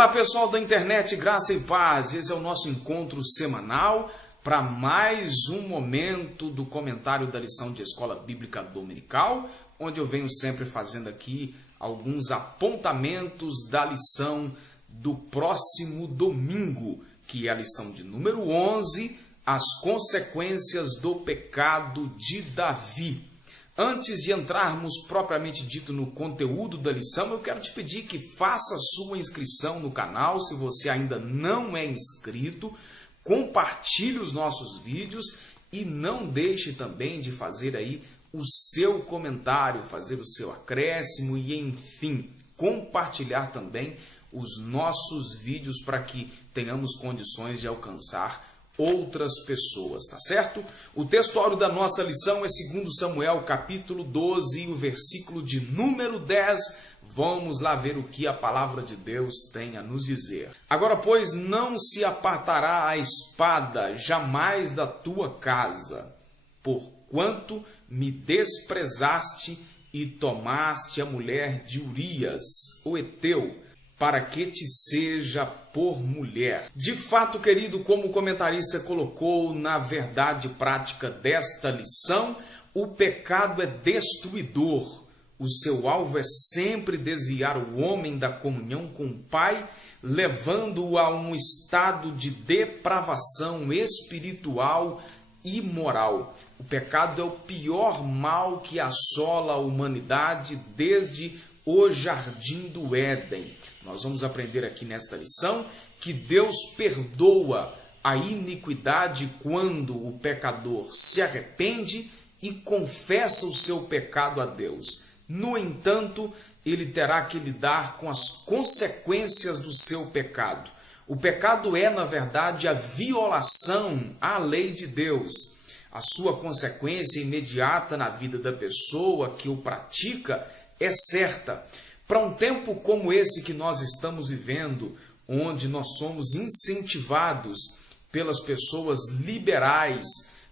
Olá pessoal da internet, graça e paz, esse é o nosso encontro semanal para mais um momento do comentário da lição de Escola Bíblica Dominical, onde eu venho sempre fazendo aqui alguns apontamentos da lição do próximo domingo, que é a lição de número 11, as consequências do pecado de Davi. Antes de entrarmos propriamente dito no conteúdo da lição, eu quero te pedir que faça sua inscrição no canal, se você ainda não é inscrito, compartilhe os nossos vídeos e não deixe também de fazer aí o seu comentário, fazer o seu acréscimo e, enfim, compartilhar também os nossos vídeos para que tenhamos condições de alcançar outras pessoas, tá certo? O textuário da nossa lição é 2 Samuel, capítulo 12, o versículo de número 10. Vamos lá ver o que a palavra de Deus tem a nos dizer. Agora, pois, não se apartará a espada jamais da tua casa, porquanto me desprezaste e tomaste a mulher de Urias, o heteu, para que te seja por mulher. De fato, querido, como o comentarista colocou na verdade prática desta lição, o pecado é destruidor. O seu alvo é sempre desviar o homem da comunhão com o Pai, levando-o a um estado de depravação espiritual e moral. O pecado é o pior mal que assola a humanidade desde o Jardim do Éden. Nós vamos aprender aqui nesta lição que Deus perdoa a iniquidade quando o pecador se arrepende e confessa o seu pecado a Deus. No entanto, ele terá que lidar com as consequências do seu pecado. O pecado é, na verdade, a violação à lei de Deus. A sua consequência imediata na vida da pessoa que o pratica é certa. Para um tempo como esse que nós estamos vivendo, onde nós somos incentivados pelas pessoas liberais,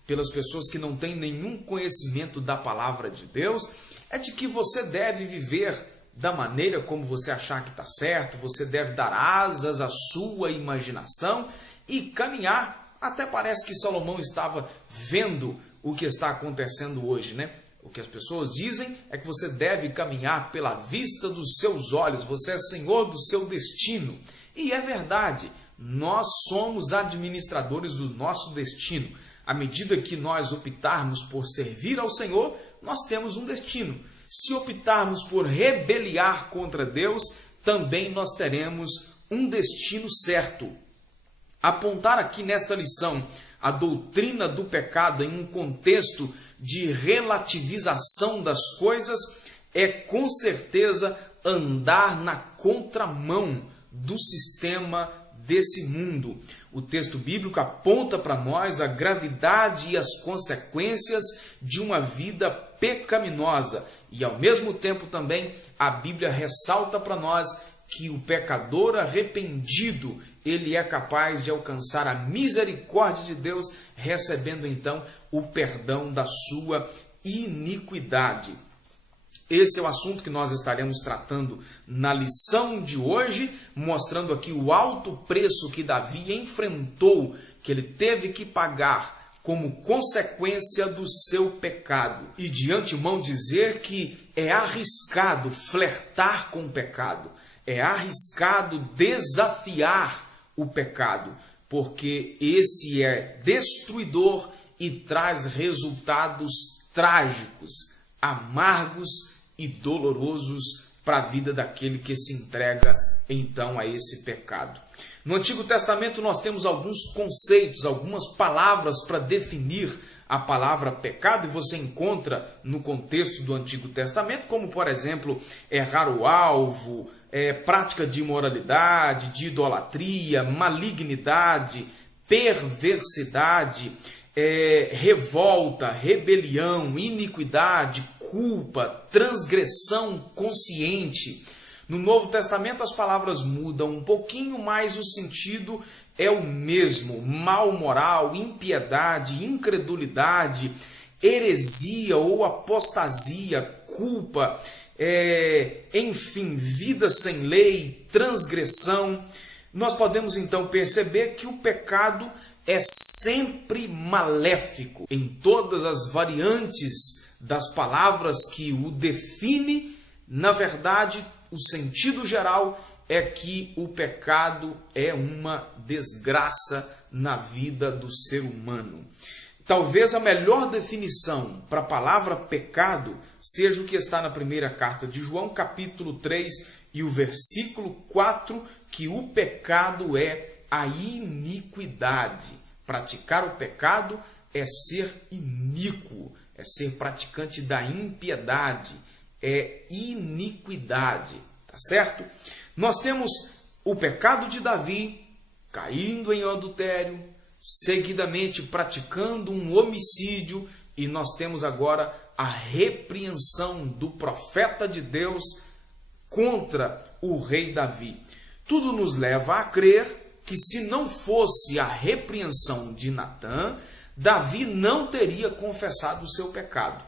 pelas pessoas que não têm nenhum conhecimento da palavra de Deus, é de que você deve viver da maneira como você achar que está certo, você deve dar asas à sua imaginação e caminhar. Até parece que Salomão estava vendo o que está acontecendo hoje, né? O que as pessoas dizem é que você deve caminhar pela vista dos seus olhos, você é senhor do seu destino. E é verdade, nós somos administradores do nosso destino. À medida que nós optarmos por servir ao Senhor, nós temos um destino. Se optarmos por rebeliar contra Deus, também nós teremos um destino certo. Apontar aqui nesta lição a doutrina do pecado em um contexto de relativização das coisas é com certeza andar na contramão do sistema desse mundo. O texto bíblico aponta para nós a gravidade e as consequências de uma vida pecaminosa e ao mesmo tempo também a Bíblia ressalta para nós que o pecador arrependido ele é capaz de alcançar a misericórdia de Deus, recebendo então o perdão da sua iniquidade. Esse é o assunto que nós estaremos tratando na lição de hoje, mostrando aqui o alto preço que Davi enfrentou, que ele teve que pagar como consequência do seu pecado. E de antemão dizer que é arriscado flertar com o pecado, é arriscado desafiar o pecado, porque esse é destruidor e traz resultados trágicos, amargos e dolorosos para a vida daquele que se entrega então a esse pecado. No Antigo Testamento nós temos alguns conceitos, algumas palavras para definir a palavra pecado, e você encontra no contexto do Antigo Testamento, como por exemplo, errar o alvo, prática de imoralidade, de idolatria, malignidade, perversidade, revolta, rebelião, iniquidade, culpa, transgressão consciente. No Novo Testamento as palavras mudam um pouquinho, mas o sentido é o mesmo: mal moral, impiedade, incredulidade, heresia ou apostasia, culpa, enfim, vida sem lei, transgressão. Nós podemos então perceber que o pecado é sempre maléfico em todas as variantes das palavras que o define. Na verdade, o sentido geral é que o pecado é uma desgraça na vida do ser humano. Talvez a melhor definição para a palavra pecado seja o que está na primeira carta de João, capítulo 3 e o versículo 4, que o pecado é a iniquidade. Praticar o pecado é ser iníquo, é ser praticante da impiedade, é iniquidade, tá certo? Nós temos o pecado de Davi, caindo em adultério, seguidamente praticando um homicídio, e nós temos agora a repreensão do profeta de Deus contra o rei Davi. Tudo nos leva a crer que se não fosse a repreensão de Natã, Davi não teria confessado o seu pecado.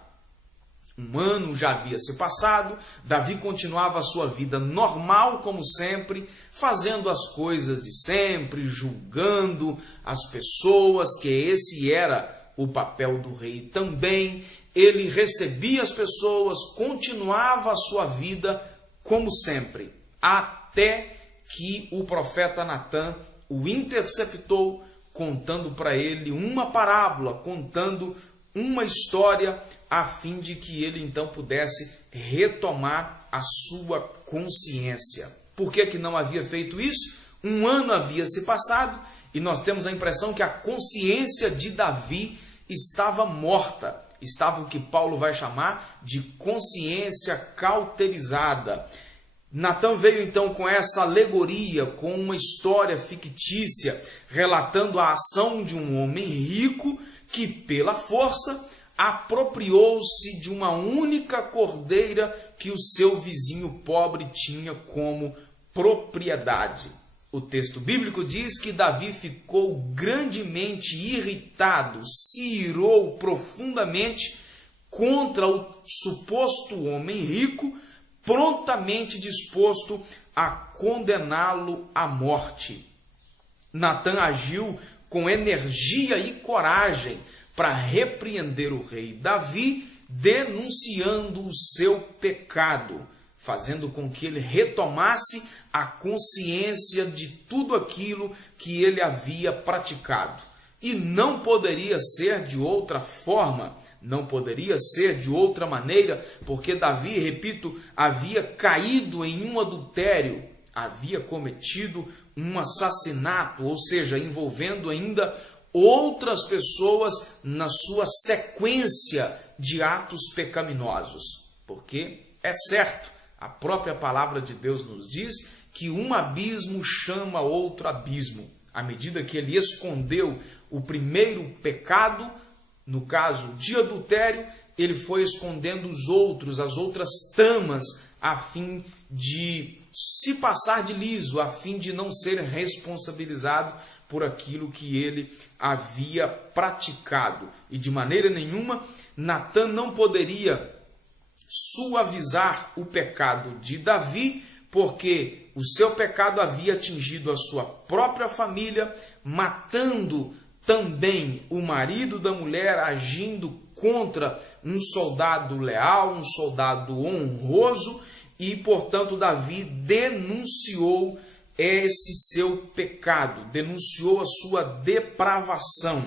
Um ano já havia se passado, Davi continuava a sua vida normal como sempre, fazendo as coisas de sempre, julgando as pessoas, que esse era o papel do rei também. Ele recebia as pessoas, continuava a sua vida como sempre, até que o profeta Natã o interceptou, contando para ele uma parábola, contando uma história, a fim de que ele então pudesse retomar a sua consciência. Por que não havia feito isso? Um ano havia se passado e nós temos a impressão que a consciência de Davi estava morta. Estava o que Paulo vai chamar de consciência cauterizada. Natã veio então com essa alegoria, com uma história fictícia, relatando a ação de um homem rico que, pela força, apropriou-se de uma única cordeira que o seu vizinho pobre tinha como propriedade. O texto bíblico diz que Davi ficou grandemente irritado, se irou profundamente contra o suposto homem rico, prontamente disposto a condená-lo à morte. Natã agiu com energia e coragem para repreender o rei Davi, denunciando o seu pecado, fazendo com que ele retomasse a consciência de tudo aquilo que ele havia praticado. E não poderia ser de outra forma, não poderia ser de outra maneira, porque Davi, repito, havia caído em um adultério, havia cometido um assassinato, ou seja, envolvendo ainda outras pessoas na sua sequência de atos pecaminosos. Porque é certo, a própria palavra de Deus nos diz que um abismo chama outro abismo. À medida que ele escondeu o primeiro pecado, no caso de adultério, ele foi escondendo os outros, as outras tramas, a fim de se passar de liso, a fim de não ser responsabilizado por aquilo que ele havia praticado. E de maneira nenhuma, Natã não poderia suavizar o pecado de Davi, porque o seu pecado havia atingido a sua própria família, matando também o marido da mulher, agindo contra um soldado leal, um soldado honroso, e, portanto, Davi denunciou esse seu pecado, denunciou a sua depravação.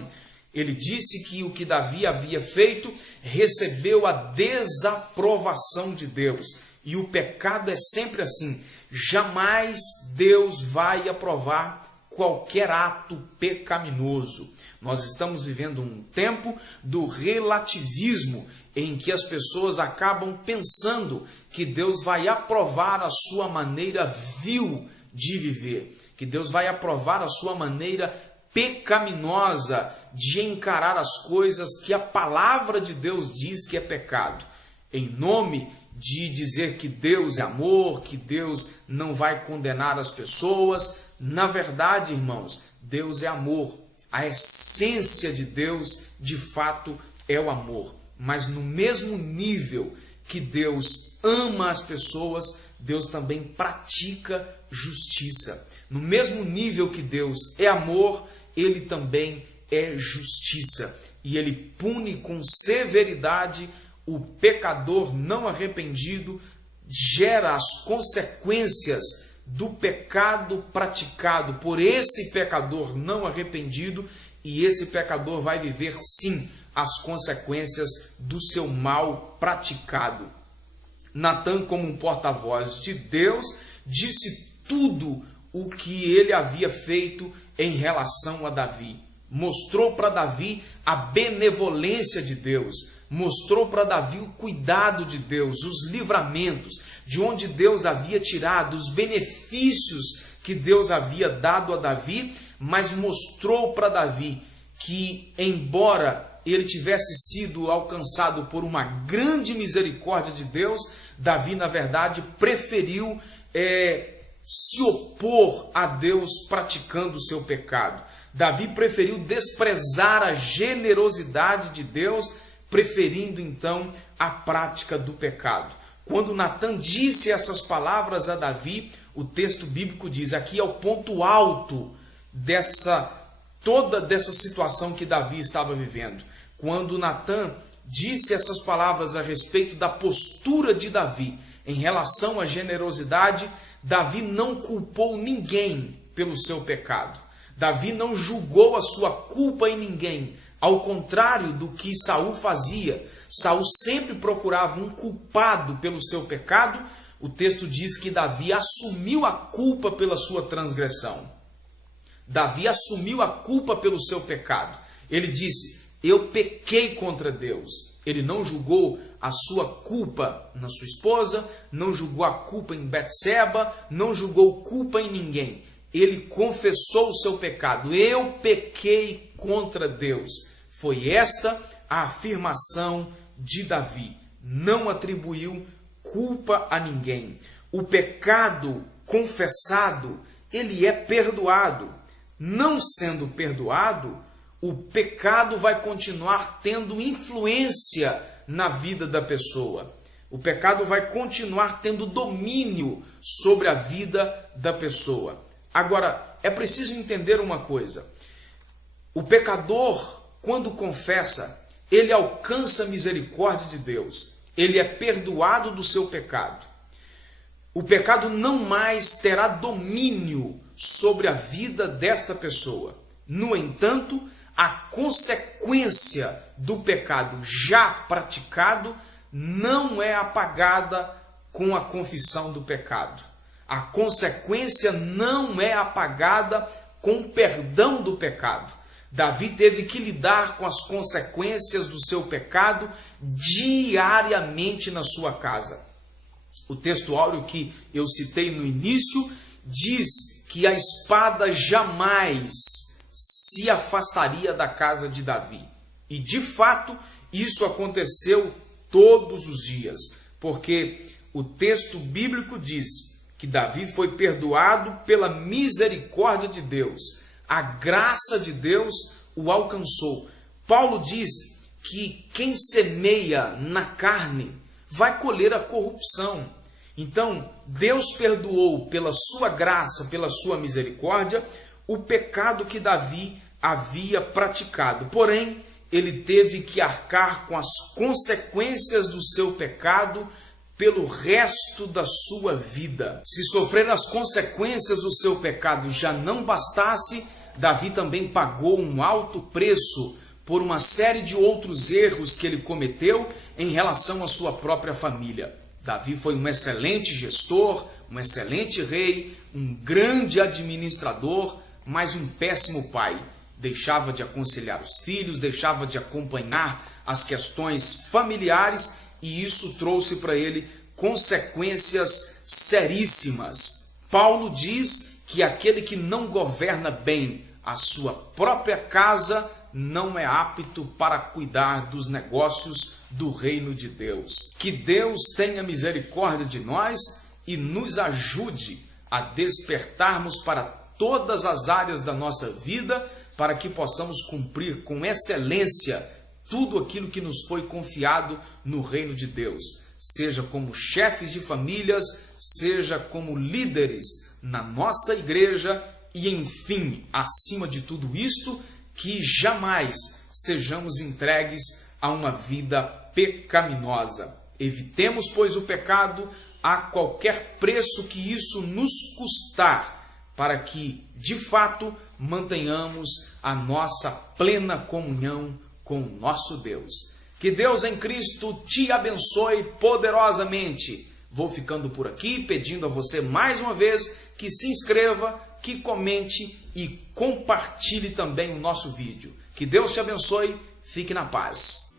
Ele disse que o que Davi havia feito recebeu a desaprovação de Deus. E o pecado é sempre assim. Jamais Deus vai aprovar qualquer ato pecaminoso. Nós estamos vivendo um tempo do relativismo, em que as pessoas acabam pensando que Deus vai aprovar a sua maneira vil de viver, que Deus vai aprovar a sua maneira pecaminosa de encarar as coisas que a palavra de Deus diz que é pecado. Em nome de dizer que Deus é amor, que Deus não vai condenar as pessoas, na verdade, irmãos, Deus é amor. A essência de Deus, de fato, é o amor. Mas no mesmo nível que Deus ama as pessoas, Deus também pratica justiça. No mesmo nível que Deus é amor, ele também é justiça. E ele pune com severidade o pecador não arrependido, gera as consequências do pecado praticado por esse pecador não arrependido, e esse pecador vai viver sim as consequências do seu mal praticado. Natan, como um porta-voz de Deus, disse tudo o que ele havia feito em relação a Davi. Mostrou para Davi a benevolência de Deus, mostrou para Davi o cuidado de Deus, os livramentos, de onde Deus havia tirado, os benefícios que Deus havia dado a Davi, mas mostrou para Davi que, embora ele tivesse sido alcançado por uma grande misericórdia de Deus, Davi, na verdade, preferiu se opor a Deus praticando o seu pecado. Davi preferiu desprezar a generosidade de Deus, preferindo então a prática do pecado. Quando Natan disse essas palavras a Davi, o texto bíblico diz, aqui é o ponto alto toda dessa situação que Davi estava vivendo. Quando Natan disse essas palavras a respeito da postura de Davi em relação à generosidade, Davi não culpou ninguém pelo seu pecado. Davi não julgou a sua culpa em ninguém, ao contrário do que Saul fazia. Saul sempre procurava um culpado pelo seu pecado. O texto diz que Davi assumiu a culpa pela sua transgressão. Davi assumiu a culpa pelo seu pecado. Ele disse, eu pequei contra Deus. Ele não julgou a sua culpa na sua esposa, não julgou a culpa em Betseba, não julgou culpa em ninguém. Ele confessou o seu pecado. Eu pequei contra Deus. Foi esta a afirmação de Davi. Não atribuiu culpa a ninguém. O pecado confessado, ele é perdoado. Não sendo perdoado, o pecado vai continuar tendo influência na vida da pessoa. O pecado vai continuar tendo domínio sobre a vida da pessoa. Agora, é preciso entender uma coisa. O pecador, quando confessa, ele alcança a misericórdia de Deus. Ele é perdoado do seu pecado. O pecado não mais terá domínio sobre a vida desta pessoa. No entanto, a consequência do pecado já praticado não é apagada com a confissão do pecado. A consequência não é apagada com o perdão do pecado. Davi teve que lidar com as consequências do seu pecado diariamente na sua casa. O texto áureo que eu citei no início diz que a espada jamais se afastaria da casa de Davi. E de fato, isso aconteceu todos os dias, porque o texto bíblico diz que Davi foi perdoado pela misericórdia de Deus. A graça de Deus o alcançou. Paulo diz que quem semeia na carne vai colher a corrupção. Então, Deus perdoou pela sua graça, pela sua misericórdia, o pecado que Davi havia praticado. Porém, ele teve que arcar com as consequências do seu pecado pelo resto da sua vida. Se sofrer as consequências do seu pecado já não bastasse, Davi também pagou um alto preço por uma série de outros erros que ele cometeu em relação à sua própria família. Davi foi um excelente gestor, um excelente rei, um grande administrador, mas um péssimo pai. Deixava de aconselhar os filhos, deixava de acompanhar as questões familiares, e isso trouxe para ele consequências seríssimas. Paulo diz que aquele que não governa bem a sua própria casa não é apto para cuidar dos negócios do reino de Deus. Que Deus tenha misericórdia de nós e nos ajude a despertarmos para todas as áreas da nossa vida, para que possamos cumprir com excelência tudo aquilo que nos foi confiado no reino de Deus. seja como chefes de famílias, seja como líderes na nossa igreja e, enfim, acima de tudo isto, que jamais sejamos entregues a uma vida pecaminosa. Evitemos, pois, o pecado a qualquer preço que isso nos custar, para que, de fato, mantenhamos a nossa plena comunhão com o nosso Deus. Que Deus em Cristo te abençoe poderosamente. Vou ficando por aqui, pedindo a você mais uma vez que se inscreva, que comente e compartilhe também o nosso vídeo. Que Deus te abençoe, fique na paz.